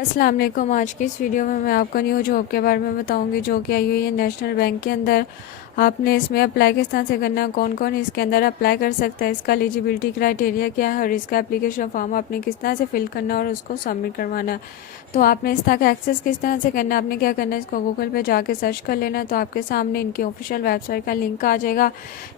अस्सलाम वालेकुम। आज की इस वीडियो में मैं आपको न्यू जॉब के बारे में बताऊंगी जो कि आई हुई है नेशनल बैंक के अंदर। आपने इसमें अप्लाई किस तरह से करना है, कौन कौन इसके अंदर अप्लाई कर सकता है, इसका एलिजिबिलिटी क्राइटेरिया क्या है और इसका एप्लीकेशन फॉर्म आपने किस तरह से फिल करना है और उसको सबमिट करवाना है। तो आपने इस तक एक्सेस किस तरह से करना है, आपने क्या करना है, इसको गूगल पे जाके सर्च कर लेना है। तो आपके सामने इनकी ऑफिशियल वेबसाइट का लिंक आ जाएगा।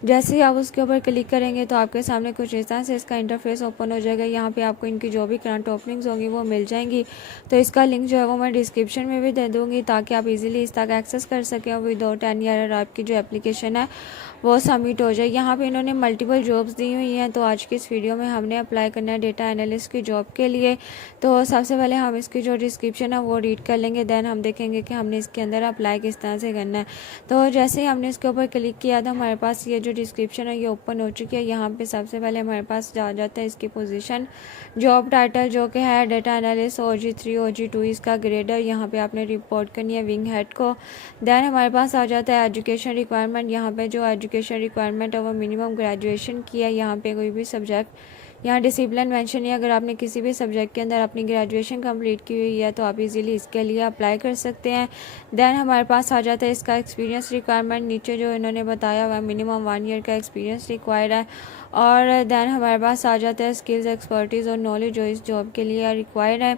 जैसे ही आप उसके ऊपर क्लिक करेंगे तो आपके सामने कुछ इस तरह से इसका इंटरफेस ओपन हो जाएगा। यहाँ पे आपको इनकी जो भी करंट ओपनिंग्स होंगी वो मिल जाएंगी। तो इसका लिंक जो है वो मैं डिस्क्रिप्शन में भी दे दूँगी ताकि आप इजीली इस तक एक्सेस कर सकें और विदाउट एनी एरर आपकी जो एप्लीकेशन है वो सबमिट हो जाए। यहाँ पे इन्होंने मल्टीपल जॉब्स दी हुई हैं। तो आज की इस वीडियो में हमने अप्लाई करना है डेटा एनालिस्ट की जॉब के लिए। तो सबसे पहले हम इसकी जो डिस्क्रिप्शन है वो रीड कर लेंगे, देन हम देखेंगे कि हमने इसके अंदर अप्लाई किस तरह से करना है। तो जैसे ही हमने इसके ऊपर क्लिक किया था हमारे पास ये जो डिस्क्रिप्शन है ये ओपन हो चुकी है। यहाँ पे सबसे पहले हमारे पास जा जाता है इसकी पोजीशन, जॉब टाइटल जो कि है डेटा एनालिस्ट OG3 OG2, इसका ग्रेड है। यहाँ पे आपने रिपोर्ट करनी है विंग हेड को। देन हमारे पास आ जाता है एजुकेशन रिक्वायरमेंट। यहाँ पे जो एजुकेशन रिक्वायरमेंट है वो मिनिमम ग्रेजुएशन की है। यहाँ पे कोई भी सब्जेक्ट, यहाँ डिसिप्लिन मेंशन है, अगर आपने किसी भी सब्जेक्ट के अंदर अपनी ग्रेजुएशन कंप्लीट की हुई है तो आप इजीली इसके लिए अप्लाई कर सकते हैं। देन हमारे पास आ जाता है इसका एक्सपीरियंस रिक्वायरमेंट। नीचे जो इन्होंने बताया हुआ मिनिमम 1 ईयर का एक्सपीरियंस रिक्वायर्ड है। और देन हमारे पास आ जाता है स्किल्स, एक्सपर्टीज़ और नॉलेज जो इस जॉब के लिए रिक्वायर्ड है।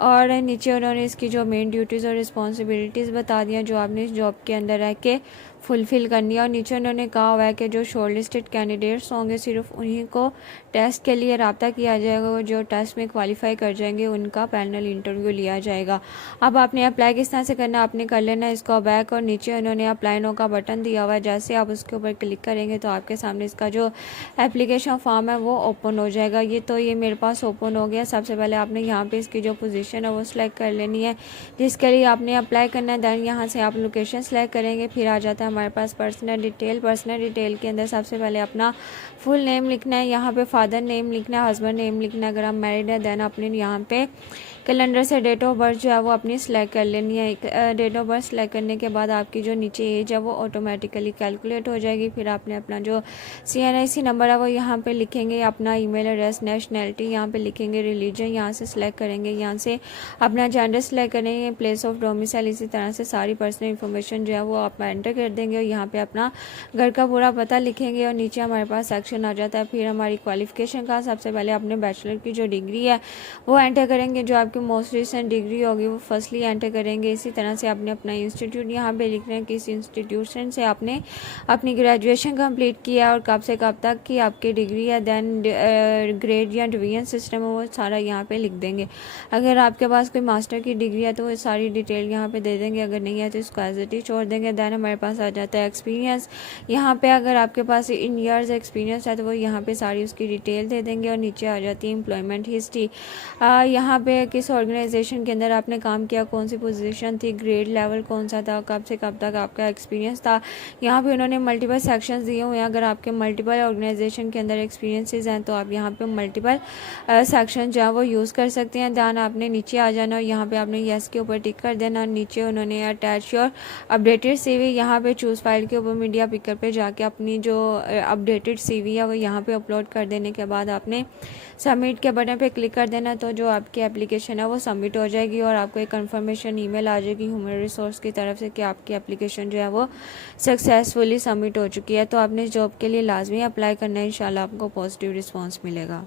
और नीचे उन्होंने इसकी जो मेन ड्यूटीज़ और रिस्पॉन्सिबिलिटीज़ बता दी हैं जो आपने इस जॉब के अंदर रह के फुलफ़िल करनी है। और नीचे उन्होंने कहा हुआ है कि जो शॉर्टलिस्टेड कैंडिडेट्स होंगे सिर्फ उन्हीं को टेस्ट के लिए रब्ता किया जाएगा, जो टेस्ट में क्वालिफाई कर जाएंगे उनका पैनल इंटरव्यू लिया जाएगा। अब आपने अप्लाई किस तरह से करना है, आपने कर लेना है इसको बैक, और नीचे उन्होंने अप्लाई नो का बटन दिया हुआ है। जैसे आप उसके ऊपर क्लिक करेंगे तो आपके सामने इसका जो एप्लीकेशन फॉर्म है वो ओपन हो जाएगा। ये मेरे पास ओपन हो गया। सबसे पहले आपने यहाँ पे इसकी जो पोजीशन है वो सिलेक्ट कर लेनी है जिसके लिए आपने अप्लाई करना है। देन यहाँ से आप लोकेशन सेलेक्ट करेंगे। फिर आ जाता है हमारे पास पर्सनल डिटेल। पर्सनल डिटेल के अंदर सबसे पहले अपना फुल नेम लिखना है, यहाँ पे फादर नेम लिखना है, हस्बैंड नेम लिखना है अगर आप मैरिड है। देन अपने यहाँ पे कैलेंडर से डेट ऑफ बर्थ जो है वो अपनी सिलेक्ट कर लेनी है। डेट ऑफ बर्थ सेलेक्ट करने के बाद आपकी जो नीचे एज है वो ऑटोमेटिकली कैलकुलेट हो जाएगी। फिर आपने अपना जो CNIC नंबर है वो यहाँ पे लिखेंगे, अपना ईमेल एड्रेस, नेशनैलिटी यहाँ पे लिखेंगे, रिलीजन यहाँ से सिलेक्ट करेंगे, यहाँ से अपना जेंडर सेलेक्ट करेंगे, प्लेस ऑफ डोमिसाइल, इसी तरह से सारी पर्सनल इन्फॉर्मेशन जो है वो आप एंटर कर देंगे। और यहाँ पे अपना घर का पूरा पता लिखेंगे। और नीचे हमारे पास सेक्शन आ जाता है फिर हमारी क्वालिफिकेशन का। सबसे पहले अपने बैचलर की जो डिग्री है वो एंटर करेंगे, जो आपकी मोस्ट रिसेंट डिग्री होगी वो फर्स्टली एंटर करेंगे। इसी तरह से आपने अपना इंस्टीट्यूट यहाँ पे लिखना है, किस इंस्टीट्यूशन से आपने अपनी ग्रेजुएशन कंप्लीट किया और कब से कब तक की आपकी डिग्री है। देन ग्रेड या डिवीजन सिस्टम है वो सारा यहाँ पे लिख देंगे। अगर आपके पास कोई मास्टर की डिग्री है तो वो सारी डिटेल यहाँ पे दे देंगे, अगर नहीं है तो इसको एज इट इज छोड़ देंगे। देन हमारे पास आ जाता है एक्सपीरियंस। यहाँ पे अगर आपके पास इन ईयर्स एक्सपीरियंस है तो वो यहाँ पे सारी उसकी डिटेल दे देंगे। और नीचे आ जाती है एम्प्लॉयमेंट हिस्ट्री। यहाँ पे किस ऑर्गेनाइजेशन के अंदर आपने काम किया, कौन सी पोजीशन थी, ग्रेड लेवल कौन सा था, कब से कब तक आपका एक्सपीरियंस था। यहाँ पे उन्होंने मल्टीपल सेक्शंस दिए हुए हैं। अगर आपके मल्टीपल ऑर्गेनाइजेशन के अंदर एक्सपीरियंसेस हैं तो आप यहाँ पे मल्टीपल सेक्शन जो है वो यूज़ कर सकते हैं। ध्यान आपने नीचे आ जाना और यहाँ पे आपने येस के ऊपर टिक कर देना। नीचे उन्होंने अटैच योर अपडेटेड CV, यहाँ पे चूज़ फाइल के ऊपर मीडिया पिकर पे जाके अपनी जो अपडेटेड CV है वो यहाँ पे अपलोड कर देने के बाद आपने सबमिट के बटन पे क्लिक कर देना। तो जो आपकी एप्लीकेशन है वो सबमिट हो जाएगी और आपको एक कंफर्मेशन ईमेल आ जाएगी ह्यूमन रिसोर्स की तरफ से कि आपकी एप्लीकेशन जो है वो सक्सेसफुली सबमिट हो चुकी है। तो आपने इस जॉब के लिए लाजमी अप्लाई करना है, इंशाल्लाह आपको पॉजिटिव रिस्पॉन्स मिलेगा।